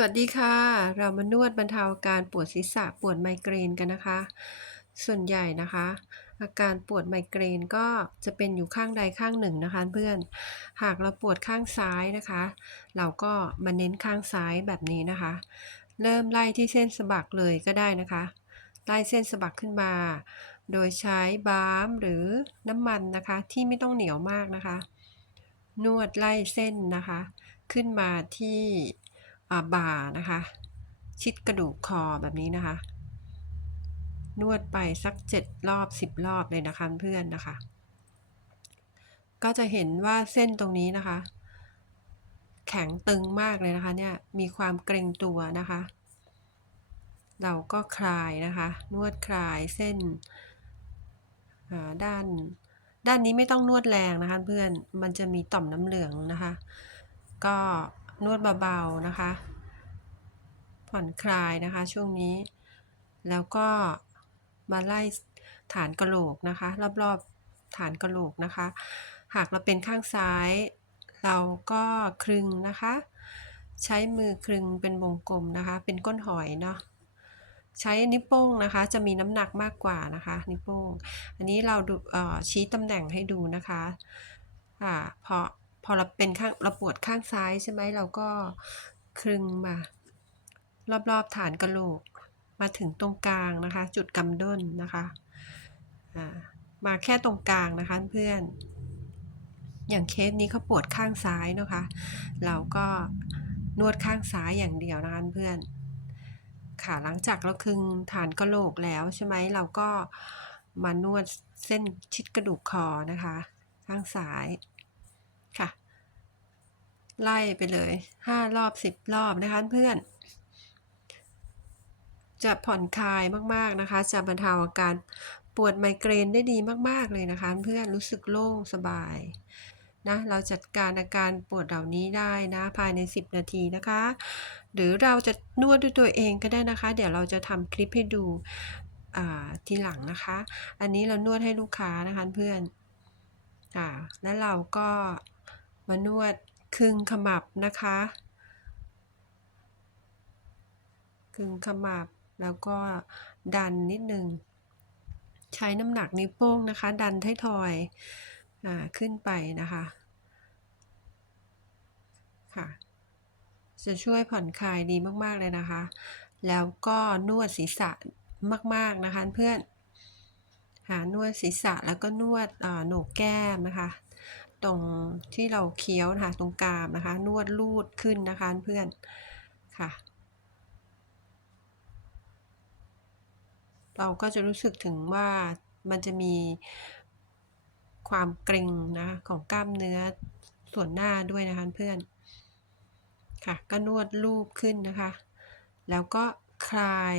สวัสดีค่ะ เรามานวดบรรเทาอาการปวดศีรษะปวดไมเกรนกันนะคะ ส่วนใหญ่นะคะ อาการปวดไมเกรนก็จะเป็นอยู่ข้างใดข้างหนึ่งนะคะเพื่อน หากเราปวดข้างซ้ายนะคะ เราก็มาเน้นข้างซ้ายแบบนี้นะคะ เริ่มไล่ที่เส้นสะบักเลยก็ได้นะคะ ไล่เส้นสะบักขึ้นมา โดยใช้บาล์มหรือน้ำมันนะคะที่ไม่ต้องเหนียวมากนะคะ นวดไล่เส้นนะคะ ขึ้นมาที่ บ่านะคะ ชิดกระดูกคอแบบนี้นะคะ นวดไปสัก7รอบ10รอบเลยนะคะเพื่อนนะคะ ก็จะเห็นว่าเส้นตรงนี้นะคะ แข็งตึงมากเลยนะคะเนี่ยมีความเกร็งตัวนะคะ เราก็คลายนะคะ นวดคลายเส้นอ่าด้านด้านนี้ไม่ต้องนวดแรงนะคะเพื่อน มันจะมีต่อมน้ำเหลืองนะคะ ก็ นวดเบาๆนะคะ ผ่อนคลายนะคะช่วงนี้ แล้วก็มาไล่ฐานกระโหลกนะคะ รอบๆฐานกระโหลกนะคะ หากเราเป็นข้างซ้าย เราก็คลึงนะคะ ใช้มือคลึงเป็นวงกลมนะคะ เป็นก้นหอยเนาะใช้นิ้วโป้งนะคะ จะมีน้ำหนักมากกว่านะคะ นิ้วโป้ง อันนี้เราดูชี้ตำแหน่งให้ดูนะคะอ่าเพอพ อเราเป็นข้างเราปวดข้างซ้ายใช่ไหมเราก็คลึงมารอบๆฐานกระโหลก มาถึงตรงกลางนะคะ จุดกำด้นนะคะมาแค่ตรงกลางนะคะเพื่อน อย่างเคสนี้เขาปวดข้างซ้ายนะคะ เราก็นวดข้างซ้ายอย่างเดียวนะคะเพื่อนค่ะหลังจากเราคึงฐานกระโหลกแล้วใช่ไหมเราก็มานวดเส้นชิดกระดูกคอนะคะ ข้างซ้าย ไล่ไปเลย5รอบ10รอบนะคะเพื่อน จะผ่อนคลายมากๆนะคะ จะบรรเทาอาการปวดไมเกรนได้ดีมากๆเลยนะคะ เพื่อนรู้สึกโล่งสบายนะเราจัดการอาการปวดเหล่านี้ได้นะภายใน 10 นาทีนะคะ หรือเราจะนวดด้วยตัวเองก็ได้นะคะ เดี๋ยวเราจะทำคลิปให้ดูทีหลังนะคะ อันนี้เรานวดให้ลูกค้านะคะเพื่อนอ่าแล้วเราก็มานวด ครึ่งขมับนะคะครึ่งขมับแล้วก็ดันนิดนึง ใช้น้ำหนักนิ้วโป้งนะคะ ดันท้ทอยอขึ้นไปนะคะค่ะจะช่วยผ่อนคลายดีมาก ๆ เลยนะคะ แล้วก็นวดศีรษะมาก ๆ นะคะเพื่อนหานวดศีรษะแล้วก็นวดโหนกแก้มนะคะ ตรงที่เราเคี้ยวนะคะตรงกรามนะคะ นวดลูดขึ้นนะคะเพื่อนค่ะ เราก็จะรู้สึกถึงว่ามันจะมีความเกร็งนะของกล้ามเนื้อส่วนหน้าด้วยนะคะเพื่อนค่ะก็นวดลูบขึ้นนะคะ แล้วก็คลาย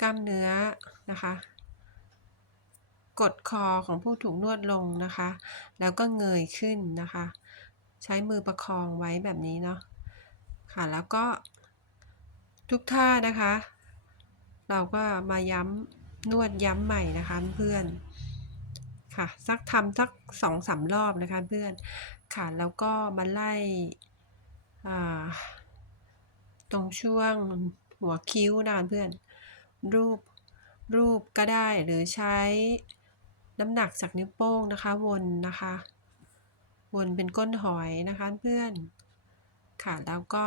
กล้ามเนื้อนะคะ กดคอของผู้ถูกนวดลงนะคะ แล้วก็เงยขึ้นนะคะ ใช้มือประคองไว้แบบนี้เนาะค่ะแล้วก็ทุกท่านะคะ เราก็มาย้ำนวดย้ำใหม่นะคะเพื่อนค่ะสักทำสักสองสามรอบนะคะเพื่อนค่ะแล้วก็มาไล่ตรงช่วงหัวคิ้วนะเพื่อนรูปรูปก็ได้หรือใช้ น้ำหนักจากนิ้วโป้งนะคะ วนนะคะ วนเป็นก้นหอยนะคะเพื่อนค่ะแล้วก็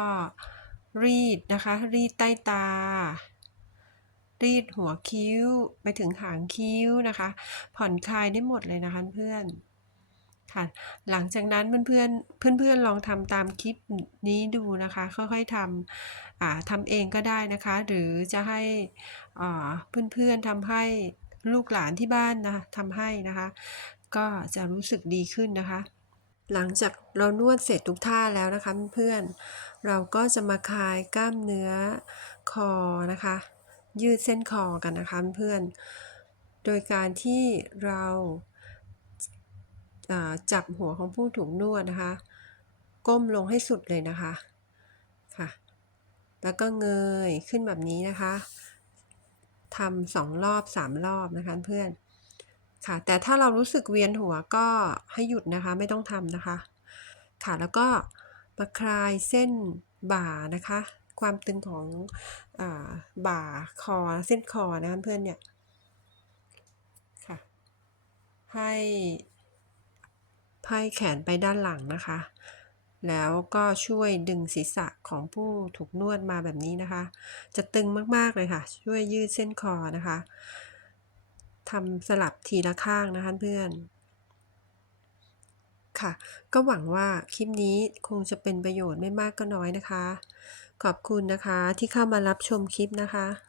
รีดนะคะ รีดใต้ตา รีดหัวคิ้วไปถึงหางคิ้วนะคะ ผ่อนคลายได้หมดเลยนะคะเพื่อนค่ะหลังจากนั้นเพื่อนเพื่อนเพื่อนๆลองทำตามคลิปนี้ดูนะคะ ค่อยๆทำอ่าทำเองก็ได้นะคะ หรือจะให้อ่าเพื่อนๆทำให้ ลูกหลานที่บ้านนะทำให้นะคะ ก็จะรู้สึกดีขึ้นนะคะ หลังจากเรานวดเสร็จทุกท่าแล้วนะคะเพื่อนเราก็จะมาคลายกล้ามเนื้อคอนะคะ ยืดเส้นคอกันนะคะเพื่อนโดยการที่เราจับหัวของผู้ถูกนวดนะคะ ก้มลงให้สุดเลยนะคะค่ะ แล้วก็เงยขึ้นแบบนี้นะคะ ทำสองรอบสามรอบนะคะเพื่อนค่ะ แต่ถ้าเรารู้สึกเวียนหัวก็ให้หยุดนะคะ ไม่ต้องทำนะคะ ค่ะแล้วก็มาคลายเส้นบ่านะคะ ความตึงของอบ่าคอเส้นคอนะคะเพื่อนเนี่ยค่ะ ให้ไพ่แขนไปด้านหลังนะคะ แล้วก็ช่วยดึงศีรษะของผู้ถูกนวดมาแบบนี้นะคะ จะตึงมากๆเลยค่ะ ช่วยยืดเส้นคอนะคะทำสลับทีละข้างนะคะเพื่อนค่ะ ก็หวังว่าคลิปนี้คงจะเป็นประโยชน์ไม่มากก็น้อยนะคะ ขอบคุณนะคะที่เข้ามารับชมคลิปนะคะ